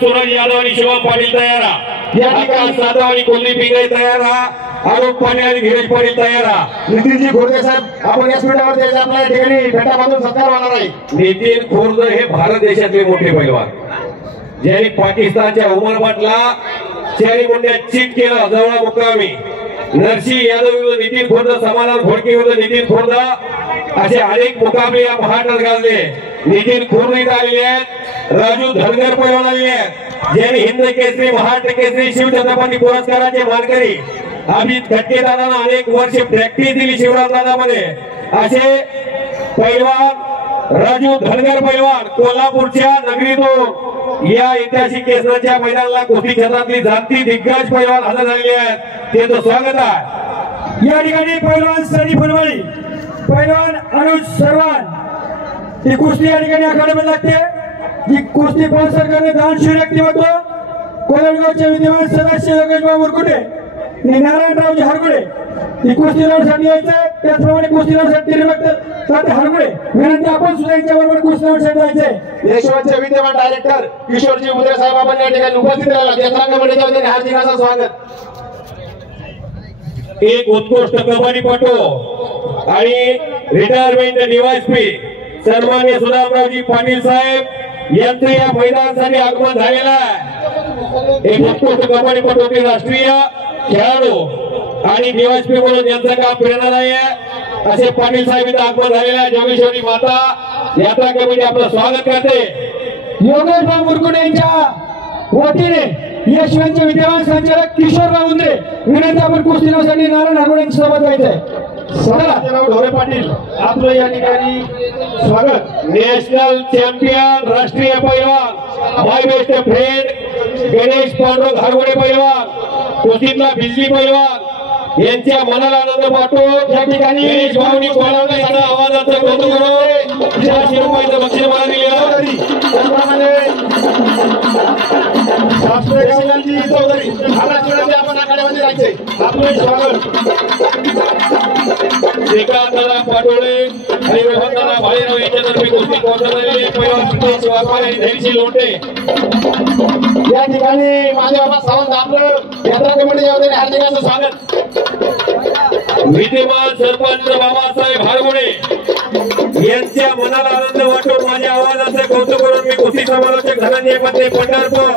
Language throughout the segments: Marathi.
सूरज यादव आणि शिवम पाटील तयार आकाश जाधव आणि कुलदीप पिंगळे तयार आलोक पाटील आणि धीरज पाटील तयार नितीनजी खोर्दे साहेब आपण या स्पीडावर द्यायचं आपल्या ठिकाणी फेटा बांधून सत्कार होणार आहे। नितीन खोर्दे हे भारत देशातले मोठे पैलवान ज्यांनी पाकिस्तानच्या उमरबाटला चारी मुंड्यात चीट केलं जवळ मुक्कामी नरसिंह यादव विरुद्ध नितीन खोर्द समाधान घोडके विरुद्ध नितीन खोर्द असे अनेक मुकाबले या महाराष्ट्रात गाजले। नितीन खोर्द इथे आलेले आहेत राजू धनगर पैलवान आलेले आहेत ज्यांनी हिंद केसरी महाराष्ट्र केसरी शिवछत्रपती पुरस्काराचे मानकरी अमित खटके दादांना अनेक वर्ष प्रॅक्टिस दिली शिवराज दादामध्ये असे पैलवान राजू धनगर पैलवान कोल्हापूरच्या नगरीतून या ऐतिहासिक केसरच्या मैदानाला कुस्ती क्षेत्रातली जाती दिग्गज पैलवान हजर झालेले आहेत त्यांचं स्वागत आहे। या ठिकाणी पैलवान सनी फुलवाडी पैलवान अनुज सरवान ही कुस्ती या ठिकाणी आखाड्यामध्ये लागते जी कुस्ती स्पॉन्सर करणे दानशूर व्यक्तिमत्व कोळगावचे विद्यमान सदस्य योगेशभाऊ मुरकुटे आणि नारायणरावजी हरगुडे ही कुस्ती लढण्यासाठी यायचं त्याचप्रमाणे कुस्ती लढण्यासाठी हरगुडे विनंती आपण सुद्धा यांच्याबरोबर कुस्ती लढण्यासाठी जायचंय। यशवंतचे विद्यमान डायरेक्टर किशोरजी उदय साहेब आपण या ठिकाणी उपस्थित राहिला यंत्रांग मंडळाच्या वतीने हार्दिक असं स्वागत। एक उत्कृष्ट कबड्डीपटू आणि रिटायरमेंट डीवायएसपी सन्माननीय सुदामरावजी पाटील साहेब यांचं या मैदानासाठी आगमन झालेलं आहे। एक उत्कृष्ट कबड्डीपटू राष्ट्रीय खेळाडू आणि डीवायएसपी म्हणून यांचं काम प्रेरणादायी आहे असे पाटील साहेब इथं आगमन झालेलं आहे। जोगेश्वरी माता यात्रा कमिटी आपलं स्वागत करते। योगेशभाऊ मुरकुटे यांच्या वतीने यशवंतचे विद्यमान संचालक किशोरभाऊ उंद्रे विनंती आपण कुस्ती लढण्यासाठी नारायण हरगुडे यांच्या सोबत जायचंय। ढोरे पाटील आपलं या ठिकाणी स्वागत। नॅशनल चॅम्पियन राष्ट्रीय पैलवान माय बेस्ट फ्रेंड गणेश पांडुरंग हरगुडे पैलवान कुस्तीतला बिजली पैलवान यांच्या मनाला आनंद वाटून या ठिकाणी गणेश भाऊनी बोलावले यांना आवाजाचं कौतुक करून 400 रुपयाचं बक्षीस मला दिले त्याप्रमाणे शास्त्रज्ञांची चौधरी आपण आखाड्यामध्ये जायचंय आपलं स्वागत। श्रीकांतदादा पाटोळे आणि रोहनदादा भालेराव यांच्यातर्फे कुस्ती कोर्टामध्ये पैलवान प्रदेश वाघमारे आणि धैर्यशील लोटे या ठिकाणी माझे बाबा सावंत आपलं यात्रा कमिटीच्या वतीने हार्दिक असं स्वागत। विद्यमान सरपंच बाबासाहेब हरगुडे यांच्या मनाला आनंद वाटून माझ्या आवाजाचं कौतुक करून मी कुस्ती समालोचक धनंजय पत्रे पंढरपूर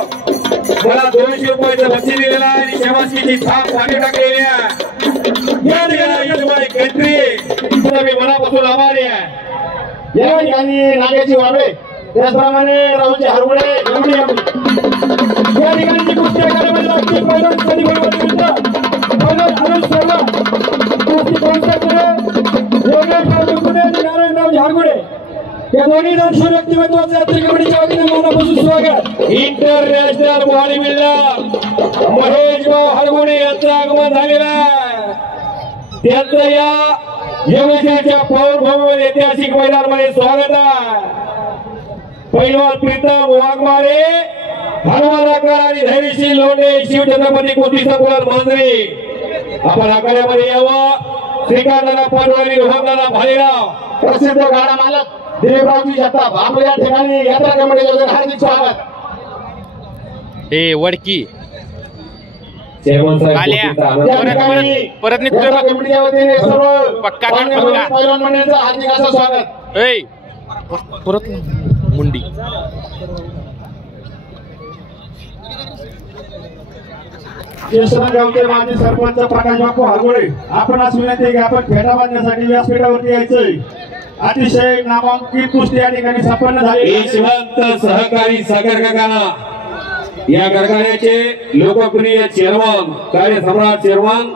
मला 200 रुपयाचं बक्षीस दिलेलं आहे आणि शाबासकीची थाप पाणी टाकलेली आहे। या ठिकाणी मी मनापासून आभारी आहे। या ठिकाणी नागेची वाबळे त्याचप्रमाणे राहुलजी हरगुडे या ठिकाणी कुस्ती आखाड्यामध्ये लागते पैलवान सनी फुलवाडी विरुद्ध पैलवान अनुज सरवान कुस्ती स्पॉन्सर करणे योगेशभाऊ मुरकुटे आणि नारायणरावजी हरगुडे या दोन्ही दानशूर व्यक्तिमत्वाचे यात्री कमिटीच्या वतीने मनापासून स्वागत। इंटरनॅशनल बॉडी बिल्डर महेश भाऊ हरगुडे यांचं आगमन झालेलं आहे त्यांचं या योगेश्वरच्या पावनभूमीमध्ये ऐतिहासिक मैदानामध्ये स्वागत आहे। पैलवान प्रीतम वाघमारे हनुमानाकर आणि धैर्यशील लोंढे शिवछत्रपती कुस्ती संकुल मांजरी आपण आखाड्यामध्ये यावं। श्रीकांतदादा पाटोळे आणि रोहनदादा भालेराव प्रसिद्ध गाडा मालक दिलीपरावजी जगताप आपल्या या ठिकाणी यात्रा कमिटीच्या वतीने हार्दिक स्वागत। ए वडकी चेअरमन साहेब परत यात्रा कमिटीच्या वतीने सर्व पक्का पैलवान मंडळींचं हार्दिक असं स्वागत। ए परत मुंडी गावचे माजी सरपंच प्रकाश बापू हरगुडे आपणास विनंती की आपण फेटा बांधण्यासाठी व्यासपीठावरती यायचंय। अतिशय नामांकित कुस्ती या ठिकाणी संपन्न झाली। यशवंत सहकारी सागर कारखाना या कारखान्याचे लोकप्रिय चेअरमन कार्यसम्राट चेअरमन